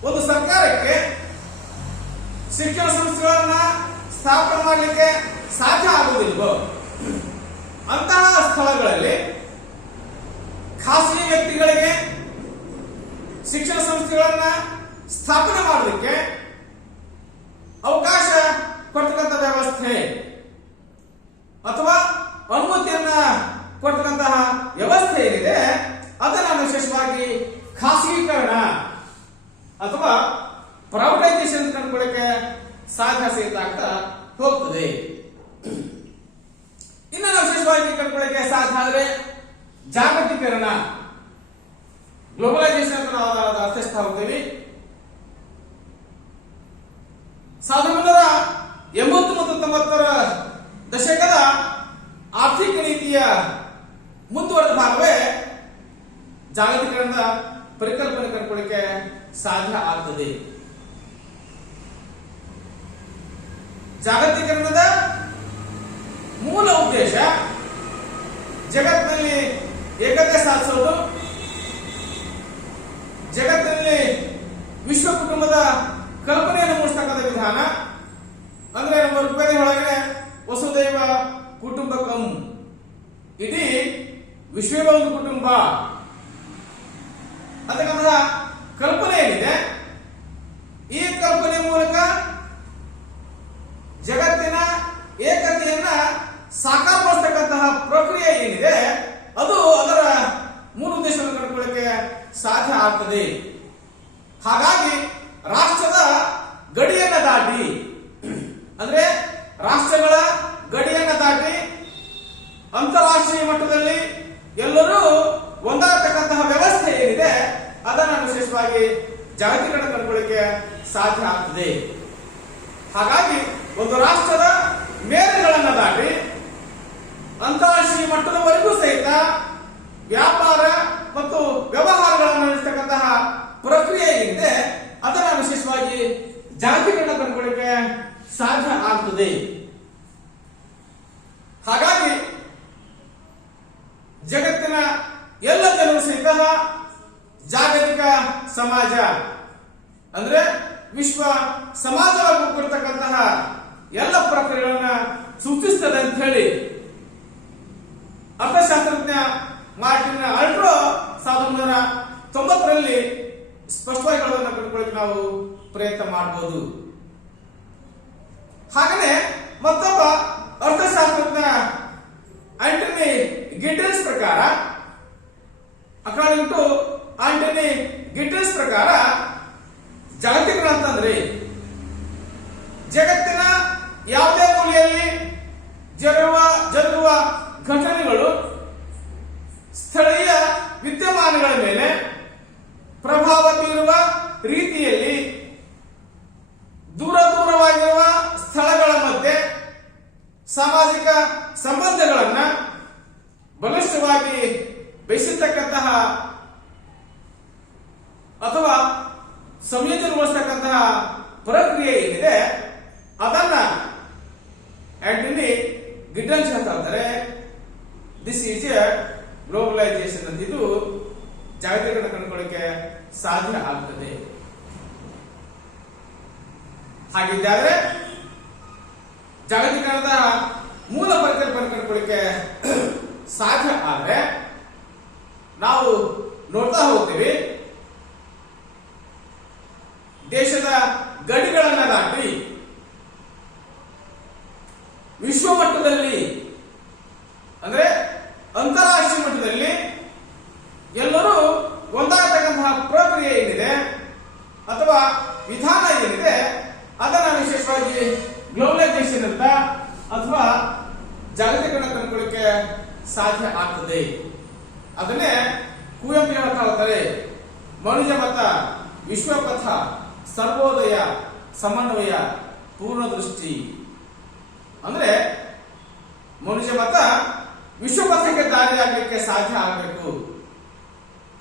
ಒಂದು ಸರ್ಕಾರಕ್ಕೆ ಶಿಕ್ಷಣ ಸಂಸ್ಥೆಗಳನ್ನ ಸ್ಥಾಪನೆ ಮಾಡಲಿಕ್ಕೆ ಸಾಧ್ಯ ಆಗುವುದಿಲ್ವೋ ಅಂತಹ ಸ್ಥಳಗಳಲ್ಲಿ ಖಾಸಗಿ ವ್ಯಕ್ತಿಗಳಿಗೆ ಶಿಕ್ಷಣ ಸಂಸ್ಥೆಗಳನ್ನ ಸ್ಥಾಪನೆ ಮಾಡೋದಕ್ಕೆ ಅವಕಾಶ ಕೊಡ್ತಕ್ಕಂಥ ವ್ಯವಸ್ಥೆ ಅಥವಾ ಅನುಮತಿಯನ್ನ ಕೊಡ್ತಕ್ಕಂತಹ ವ್ಯವಸ್ಥೆ ಏನಿದೆ ಅದನ್ನು ವಿಶೇಷವಾಗಿ ಖಾಸಗೀಕರಣ ಅಥವಾ ಪ್ರೈವೇಟೈಸೇಷನ್ ಕಂಡುಕೊಳ್ಳಕ್ಕೆ ಸಾಧ್ಯ ಸಹಿತ ಆಗ್ತಾ ಹೋಗ್ತದೆ. ಇನ್ನು ನಾವು ವಿಶೇಷವಾಗಿ ಕಂಡುಕೊಳ್ಳಕ್ಕೆ ಸಾಧ್ಯ ಆದರೆ ಜಾಗತೀಕರಣ, ಗ್ಲೋಬಲೈಸೇಷನ್ ಅಂತ ನಾವು ಅರ್ಥೈಸ್ತಾ ಹೋಗ್ತೀವಿ. 1980 ಮತ್ತು 90ರ ದಶಕದ ಆರ್ಥಿಕ ನೀತಿಯ ಮುಂದುವರೆದ ಭಾಗವೇ ಜಾಗತೀಕರಣದ ಪರಿಕಲ್ಪನೆ ಕಂಡುಕೊಳ್ಳಕ್ಕೆ ಸಾಧ್ಯ ಆಗ್ತದೆ. ಜಾಗತೀಕರಣದ ಮೂಲ ಉದ್ದೇಶ ಜಗತ್ತಿನಲ್ಲಿ ಏಕತೆ ಸಾಧಿಸೋದು, ಜಗತ್ತಿನಲ್ಲಿ ವಿಶ್ವ ಕುಟುಂಬದ ಕಲ್ಪನೆಯನ್ನು ಮೂಡಿಸತಕ್ಕಂಥ ವಿಧಾನ. ಅಂದ್ರೆ ನಮ್ಮ ಋಗ್ವೇದ ಒಳಗಡೆ ವಸುದೈವ ಕುಟುಂಬಕಂ, ಇಡೀ ವಿಶ್ವವೇ ಒಂದು ಕುಟುಂಬ ಅಂತಕ್ಕಂಥ ಕಲ್ಪನೆ ಏನಿದೆ, ಈ ಕಲ್ಪನೆ ಮೂಲಕ ಜಗತ್ತಿನ ಏಕತೆಯನ್ನ ಸಾಕಾರಗೊಳಿಸತಕ್ಕಂತಹ ಪ್ರಕ್ರಿಯೆ ಏನಿದೆ ಅದು ಅದರ ಮೂಲ ಉದ್ದೇಶವನ್ನು ಕಂಡುಕೊಳ್ಳಕ್ಕೆ ಸಾಧ್ಯ ಆಗ್ತದೆ. ಹಾಗಾಗಿ ರಾಷ್ಟ್ರದ ಗಡಿಯನ್ನ ದಾಟಿ, ಅಂದ್ರೆ ರಾಷ್ಟ್ರಗಳ ಗಡಿಯನ್ನ ದಾಟಿ ಅಂತಾರಾಷ್ಟ್ರೀಯ ಮಟ್ಟದಲ್ಲಿ ಎಲ್ಲರೂ ಒಂದಾಗತಕ್ಕಂತಹ ವ್ಯವಸ್ಥೆ ಏನಿದೆ ಅದನ್ನು ವಿಶೇಷವಾಗಿ ಜಾಗತೀಕರಣ ಕಂಡುಕೊಳ್ಳಕ್ಕೆ ಸಾಧ್ಯ ಆಗ್ತದೆ. ಹಾಗಾಗಿ ಒಂದು ರಾಷ್ಟ್ರದ ಮೇರೆಗಳನ್ನ ದಾಟಿ ಅಂತಾರಾಷ್ಟ್ರೀಯ ಮಟ್ಟದವರೆಗೂ ಸಹಿತ ವ್ಯಾಪಾರ ಮತ್ತು ವ್ಯವಹಾರಗಳನ್ನು ನಡೆಸತಕ್ಕಂತಹ ಪ್ರಕ್ರಿಯೆ ಏನಿದೆ ಅದನ್ನು ವಿಶೇಷವಾಗಿ ಜಾಗತೀಕರಣ ಕಂಡುಕೊಳ್ಳಕ್ಕೆ ಸಾಧ್ಯ ಆಗ್ತದೆ. ಹಾಗಾಗಿ ಜಗತ್ತಿನ ಎಲ್ಲ ಜನರು ಸಹಿತ ಜಾಗತಿಕ ಸಮಾಜ ಅಂದ್ರೆ ವಿಶ್ವ ಸಮಾಜವಾಗಿ ಕೊಡ್ತಕ್ಕಂತಹ ಎಲ್ಲ ಪ್ರಕ್ರಿಯೆಗಳನ್ನ ಸೂಚಿಸ್ತದೆ ಅಂತ ಹೇಳಿ ಅರ್ಥಶಾಸ್ತ್ರಜ್ಞ ಮಾರ್ಟಿನ್ ಆಲ್ಟ್ರೋ 1990ರಲ್ಲಿ ಸ್ಪಷ್ಟವಾಗಿ ಹೇಳೋದನ್ನ ಕಂಡುಕೊಳ್ಳಕ್ಕೆ ನಾವು ಪ್ರಯತ್ನ ಮಾಡಬಹುದು. ಹಾಗನೇ ಮತ್ತೊಬ್ಬ ಅರ್ಥಶಾಸ್ತ್ರಜ್ಞ ಆಂಟನಿ ಗಿಡ್ಡನ್ಸ್ ಪ್ರಕಾರ, ಅಕಾರ್ಡಿಂಗ್ ಟು ಆಂಟನಿ ಗಿಡ್ಡನ್ಸ್ ಪ್ರಕಾರ ಜಾಗತೀಕರಣ ಅಂತಂದ್ರೆ ಜಗತ್ತಿನ ಯಾವುದೇ ಮೂಲೆಯಲ್ಲಿ ಜರುಗುವ ಘಟನೆಗಳು ಸ್ಥಳೀಯ ವಿದ್ಯಮಾನಗಳ ಮೇಲೆ ಪ್ರಭಾವ ಬೀರುವ ರೀತಿಯಲ್ಲಿ ದೂರವಾಗಿರುವ ಸ್ಥಳಗಳ ಮಧ್ಯೆ ಸಾಮಾಜಿಕ ಸಂಬಂಧಗಳನ್ನ ಬಲಿಷ್ಠವಾಗಿ ಬೆಳೆಸತಕ್ಕಂತಹ ಅಥವಾ ಸಂಯೋಜನೆಗೊಳಿಸತಕ್ಕಂತಹ ಪ್ರಕ್ರಿಯೆ ಏನಿದೆ ಅದನ್ನ ಆಂಟನಿ ಗಿಡ್ಡನ್ಸ್ ಅಂತ ಹೇಳ್ತಾರೆ. ದಿಸ್ ಈಸ್ ಎ ಗ್ಲೋಬಲೈಸೇಷನ್ ಅಂತ, ಇದು ಜಾಗತೀಕರಣ ಕಂಡುಕೊಳ್ಳಕ್ಕೆ ಸಾಧ್ಯ ಆಗ್ತದೆ. ಹಾಗಿದ್ದಾದ್ರೆ ಜಾಗತೀಕರಣದ ಮೂಲ ಪರಿಕಲ್ಪನೆ ಕಂಡುಕೊಳ್ಳಕ್ಕೆ ಸಾಧ್ಯ ಆದ್ರೆ ನಾವು ನೋಡ್ತಾ ಹೋಗ್ತೀವಿ, ದೇಶದ ಗಡಿಗಳನ್ನ ದಾಟಿ ವಿಶ್ವ ಮಟ್ಟದಲ್ಲಿ ಅಂದ್ರೆ ಅಂತಾರಾಷ್ಟ್ರೀಯ ಮಟ್ಟದಲ್ಲಿ ಎಲ್ಲರೂ ಒಂದಾಗತಕ್ಕಂತಹ ಪ್ರಕ್ರಿಯೆ ಏನಿದೆ ಅಥವಾ ವಿಧಾನ ಏನಿದೆ ಅದನ್ನ ವಿಶೇಷವಾಗಿ ಗ್ಲೋಬಲೈಸೇಷನ್ ಅಂತ ಅಥವಾ ಜಾಗತೀಕರಣ ಕಂಡುಕೊಳ್ಳಕ್ಕೆ ಸಾಧ್ಯ ಆಗ್ತದೆ. ಅದನ್ನೇ ಕುವೆಂಪು ಹೇಳ್ತಾ ಹೋಗ್ತಾರೆ, ಮನುಜ ಮತ, ವಿಶ್ವಪಥ, ಸರ್ವೋದಯ, ಸಮನ್ವಯ, ಪೂರ್ಣ ದೃಷ್ಟಿ. ಅಂದ್ರೆ ಮನುಷ್ಯ ಮತ ವಿಶ್ವಪಥಕ್ಕೆ ದಾರಿಯಾಗಲಿಕ್ಕೆ ಸಾಧ್ಯ ಆಗಬೇಕು.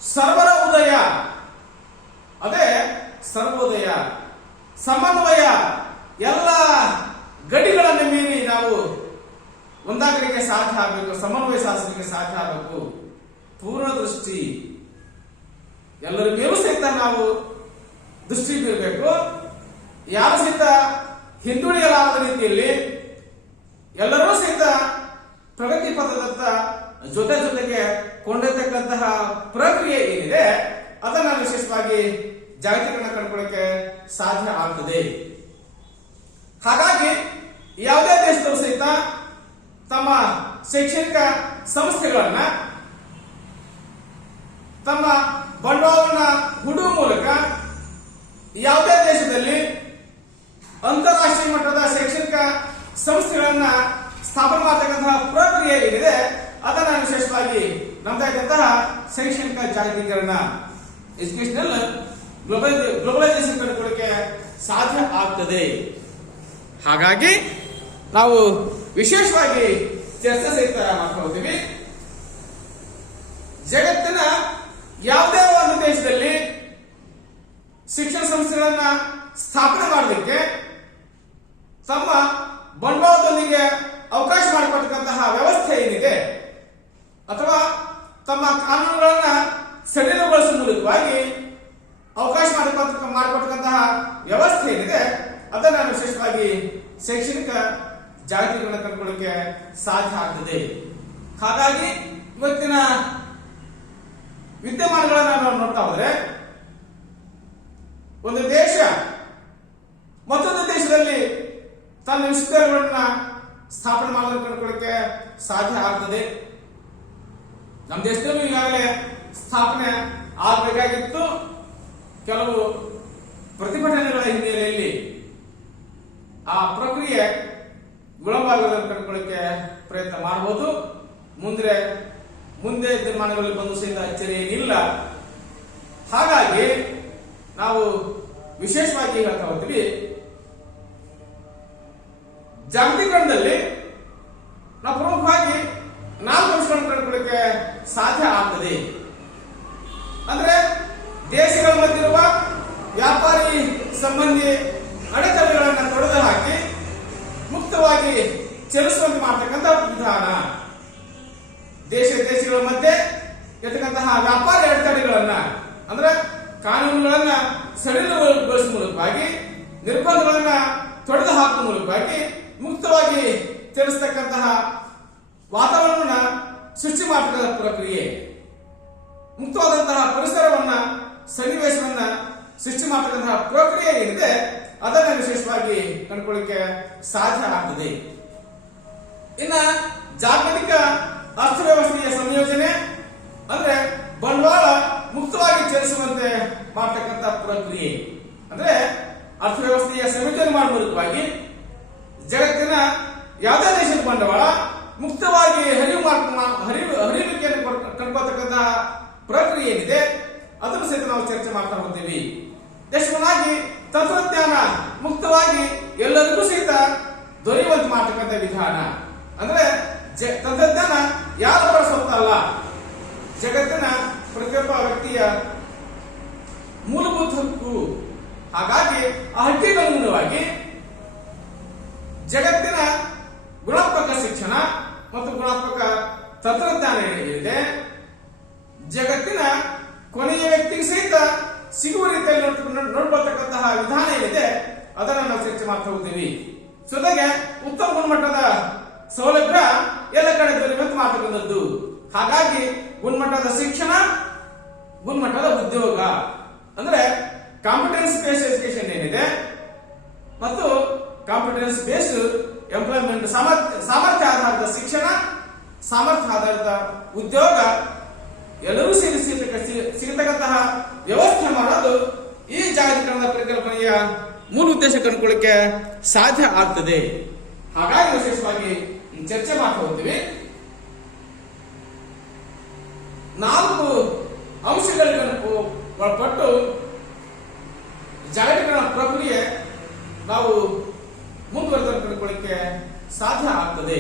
ಸರ್ವರ ಉದಯ, ಅದೇ ಸರ್ವೋದಯ, ಸಮನ್ವಯ, ಎಲ್ಲ ಗಡಿಗಳನ್ನು ಮೀರಿ ನಾವು ಒಂದಾಗಲಿಕ್ಕೆ ಸಾಧ್ಯ ಆಗಬೇಕು, ಸಮನ್ವಯ ಸಾಧಿಸಲಿಕ್ಕೆ ಸಾಧ್ಯ ಆಗಬೇಕು. ಪೂರ್ಣ ದೃಷ್ಟಿ, ಎಲ್ಲರ ಮೇಲೂ ಸಹಿತ ನಾವು ದೃಷ್ಟಿ ಬೀರಬೇಕು. ಯಾರು ಸಹಿತ ಹಿಂದುಳಿಯಲಾದ ರೀತಿಯಲ್ಲಿ ಎಲ್ಲರೂ ಸಹಿತ ಪ್ರಗತಿ ಪಥದತ್ತ ಜೊತೆಗೆ ಕೊಂಡೊಯ್ತಕ್ಕಂತಹ ಪ್ರಕ್ರಿಯೆ ಏನಿದೆ ಅದನ್ನ ವಿಶೇಷವಾಗಿ ಜಾಗತಿಕರಣ ಕಂಡುಕೊಳ್ಳಕ್ಕೆ ಸಾಧ್ಯ ಆಗ್ತದೆ. ಹಾಗಾಗಿ ಯಾವುದೇ ದೇಶದವರು ಸಹಿತ ತಮ್ಮ ಶೈಕ್ಷಣಿಕ ಸಂಸ್ಥೆಗಳನ್ನ ತಮ್ಮ ಬಂಡವಾಳವನ್ನ ಹೂಡುವ ಮೂಲಕ ಯಾವುದೇ ದೇಶದಲ್ಲಿ ಅಂತಾರಾಷ್ಟ್ರೀಯ ಮಟ್ಟದ ಶೈಕ್ಷಣಿಕ ಸಂಸ್ಥೆಗಳನ್ನ ಸ್ಥಾಪನೆ ಮಾಡತಕ್ಕಂತಹ ಪ್ರಕ್ರಿಯೆ ಏನಿದೆ ಅದನ್ನ ವಿಶೇಷವಾಗಿ ನಮ್ತಾ ಇದ್ದಂತಹ ಶೈಕ್ಷಣಿಕ ಜಾಗತೀಕರಣ, ಎಜುಕೇಶನಲ್ ಗ್ಲೋಬಲೈಸೇಷನ್ ಕಂಡುಕೊಳ್ಳಕ್ಕೆ ಸಾಧ್ಯ ಆಗ್ತದೆ. ಹಾಗಾಗಿ ನಾವು ವಿಶೇಷವಾಗಿ ಚರ್ಚೆ ಸಹಿತ ಮಾಡ್ತಾ ಹೋಗ್ತೀವಿ. ಜಗತ್ತಿನ ಯಾವುದೇ ಒಂದು ದೇಶದಲ್ಲಿ ಶಿಕ್ಷಣ ಸಂಸ್ಥೆಗಳನ್ನ ಸ್ಥಾಪನೆ ಮಾಡೋದಕ್ಕೆ ತಮ್ಮ ಬಂಡವಾಳದೊಂದಿಗೆ ಅವಕಾಶ ಮಾಡಿಕೊಟ್ಟಂತಹ ವ್ಯವಸ್ಥೆ ಏನಿದೆ ಅಥವಾ ತಮ್ಮ ಕಾನೂನುಗಳನ್ನ ಸಡಿಲಗೊಳಿಸುವ ಮೂಲಕವಾಗಿ ಅವಕಾಶ ಮಾಡಿಕೊಟ್ಟಂತಹ ವ್ಯವಸ್ಥೆ ಏನಿದೆ ಅದನ್ನ ವಿಶೇಷವಾಗಿ ಶೈಕ್ಷಣಿಕ ಜಾಗತಿಕರಣ ಕಂಡುಕೊಳ್ಳಕ್ಕೆ ಸಾಧ್ಯ ಆಗ್ತದೆ. ಹಾಗಾಗಿ ಇವತ್ತಿನ ವಿದ್ಯಮಾನಗಳನ್ನ ನಾವು ನೋಡ್ತಾ ಹೋದ್ರೆ ಒಂದು ದೇಶ ಮತ್ತೊಂದು ದೇಶದಲ್ಲಿ ತನ್ನ ವಿಶ್ವವಿದ್ಯಾಲಯಗಳನ್ನ ಸ್ಥಾಪನೆ ಮಾಡೋದನ್ನು ಕಂಡುಕೊಳ್ಳಕ್ಕೆ ಸಾಧ್ಯ ಆಗ್ತದೆ. ನಮ್ಮ ದೇಶದಲ್ಲೂ ಈಗಾಗಲೇ ಸ್ಥಾಪನೆ ಆಗಬೇಕಾಗಿತ್ತು. ಕೆಲವು ಪ್ರತಿಭಟನೆಗಳ ಹಿನ್ನೆಲೆಯಲ್ಲಿ ಆ ಪ್ರಕ್ರಿಯೆ ವಿಳಂಬ ಆಗುವುದನ್ನು ಕಂಡುಕೊಳ್ಳಕ್ಕೆ ಪ್ರಯತ್ನ ಮಾಡಬಹುದು. ಮುಂದೆ ದಿನಮಾನಗಳಲ್ಲಿ ಬಂದು ಸಹಿತ ಅಚ್ಚರಿ ಏನಿಲ್ಲ. ಹಾಗಾಗಿ ನಾವು ವಿಶೇಷವಾಗಿ ಹೇಳ್ತಾ ಹೋಗ್ತೀವಿ, ಜಾಗತೀಕರಣದಲ್ಲಿ ನಾವು ಪ್ರಮುಖವಾಗಿ 4 ಅಂಶಗಳನ್ನು ಕಂಡುಕೊಳ್ಳಕ್ಕೆ ಸಾಧ್ಯ ಆಗ್ತದೆ. ಅಂದ್ರೆ ದೇಶಗಳ ಮಧ್ಯೆ ಇರುವ ವ್ಯಾಪಾರಿ ಸಂಬಂಧಿ ಅಡೆತಡೆಗಳನ್ನು ತೊಡೆದು ಹಾಕಿ ಮುಕ್ತವಾಗಿ ಚಲಿಸುವಂತೆ ಮಾಡತಕ್ಕಂಥ ವಿಧಾನ, ದೇಶಗಳ ಮಧ್ಯೆ ಇರತಕ್ಕಂತಹ ವ್ಯಾಪಾರಿ ಅಡೆತಡೆಗಳನ್ನ ಅಂದ್ರೆ ಕಾನೂನುಗಳನ್ನ ಸಡಿಲಗೊಳಿಸುವ ಮೂಲಕವಾಗಿ ನಿರ್ಬಂಧಗಳನ್ನ ತೊಡೆದು ಹಾಕುವ ಮೂಲಕವಾಗಿ ಮುಕ್ತವಾಗಿ ಚಲಿಸತಕ್ಕಂತಹ ವಾತಾವರಣವನ್ನ ಸೃಷ್ಟಿ ಮಾಡತಕ್ಕಂಥ ಪ್ರಕ್ರಿಯೆ, ಮುಕ್ತವಾದಂತಹ ಪರಿಸರವನ್ನ ಸನ್ನಿವೇಶವನ್ನ ಸೃಷ್ಟಿ ಮಾಡತಕ್ಕಂತಹ ಪ್ರಕ್ರಿಯೆ ಏನಿದೆ ಅದನ್ನ ವಿಶೇಷವಾಗಿ ಕಂಡುಕೊಳ್ಳಿಕ್ಕೆ ಸಾಧ್ಯ ಆಗ್ತದೆ. ಇನ್ನ ಜಾಗತಿಕ ಅರ್ಥವ್ಯವಸ್ಥೆಯ ಸಂಯೋಜನೆ ಅಂದ್ರೆ ಬಂಡವಾಳ ಮುಕ್ತವಾಗಿ ಚಲಿಸುವಂತೆ ಮಾಡತಕ್ಕಂಥ ಪ್ರಕ್ರಿಯೆ, ಅಂದ್ರೆ ಅರ್ಥವ್ಯವಸ್ಥೆಯ ಸಂಯೋಜನೆ ಮಾಡುವ ಮೂಲಕವಾಗಿ ಜಗತ್ತಿನ ಯಾವುದೇ ದೇಶದ ಬಂಡವಾಳ ಮುಕ್ತವಾಗಿ ಹರಿಯುವಿಕೆಯನ್ನು ಕಂಡುಕೊಳ್ತಕ್ಕಂತಹ ಪ್ರಕ್ರಿಯೆ ಏನಿದೆ ಅದನ್ನು ಸಹಿತ ನಾವು ಚರ್ಚೆ ಮಾಡ್ತಾ ಹೋಗ್ತೀವಿ. ಯಶಸ್ವನಾಗಿ ತಂತ್ರಜ್ಞಾನ ಮುಕ್ತವಾಗಿ ಎಲ್ಲರಿಗೂ ಸಹಿತ ದೊರೆಯುವಂತೆ ಮಾಡತಕ್ಕಂಥ ವಿಧಾನ, ಅಂದ್ರೆ ತಂತ್ರಜ್ಞಾನ ಯಾರ ಪರ ಸೊತ್ತಲ್ಲ, ಜಗತ್ತಿನ ಪ್ರತಿಯೊಬ್ಬ ವ್ಯಕ್ತಿಯ ಮೂಲಭೂತ ಹಕ್ಕು. ಹಾಗಾಗಿ ಆ ಹಕ್ಕಿಗೆ ಅನುಗುಣವಾಗಿ ಜಗತ್ತಿನ ಗುಣಾತ್ಮಕ ಶಿಕ್ಷಣ ಮತ್ತು ಗುಣಾತ್ಮಕ ತಂತ್ರಜ್ಞಾನ ಏನಿದೆ ಜಗತ್ತಿನ ಕೊನೆಯ ವ್ಯಕ್ತಿಗೆ ಸಹಿತ ಸಿಗುವ ರೀತಿಯಲ್ಲಿ ನೋಡ್ಕೊಳ್ತಕ್ಕಂತಹ ವಿಧಾನ ಏನಿದೆ ಅದನ್ನ ನಾವು ಚರ್ಚೆ ಮಾಡ್ತಾ ಹೋಗ್ತೀವಿ. ಜೊತೆಗೆ ಉತ್ತಮ ಗುಣಮಟ್ಟದ ಸೌಲಭ್ಯ ಎಲ್ಲ ಕಡೆ ದೊರೆಯುವಂತೆ ಮಾಡ್ತಕ್ಕಂಥದ್ದು. ಹಾಗಾಗಿ ಗುಣಮಟ್ಟದ ಶಿಕ್ಷಣ, ಗುಣಮಟ್ಟದ ಉದ್ಯೋಗ ಅಂದ್ರೆ ಕಾಂಪಿಟೆನ್ಸ್ ಬೇಸ್ಡ್ ಎಜುಕೇಶನ್ ಏನಿದೆ ಮತ್ತು ಕಾಂಪಿಟೆನ್ಸ್ ಬೇಸ್ಡ್ ಎಂಪ್ಲಾಯ್ಮೆಂಟ್, ಸಾಮರ್ಥ್ಯ ಆಧಾರಿತ ಶಿಕ್ಷಣ, ಸಾಮರ್ಥ್ಯ ಆಧಾರಿತ ಉದ್ಯೋಗ ಎಲ್ಲರೂ ಸಿಗತಕ್ಕಂತಹ ವ್ಯವಸ್ಥೆ ಮಾಡೋದು ಈ ಜಾಗತೀಕರಣದ ಪರಿಕಲ್ಪನೆಯ ಮೂಲ ಉದ್ದೇಶ ಕಂಡುಕೊಳ್ಳಕ್ಕೆ ಸಾಧ್ಯ ಆಗ್ತದೆ. ಹಾಗಾಗಿ ವಿಶೇಷವಾಗಿ ಚರ್ಚೆ ಮಾಡ್ತಾ ಹೋಗ್ತೀವಿ. 4 ಅಂಶಗಳಿಗೆ ಒಳಪಟ್ಟು ಜಾಗತೀಕರಣ ಪ್ರಕ್ರಿಯೆ ನಾವು ಮುಂದುವರೆದ ಕಂಡುಕೊಳ್ಳಕ್ಕೆ ಸಾಧ್ಯ ಆಗ್ತದೆ.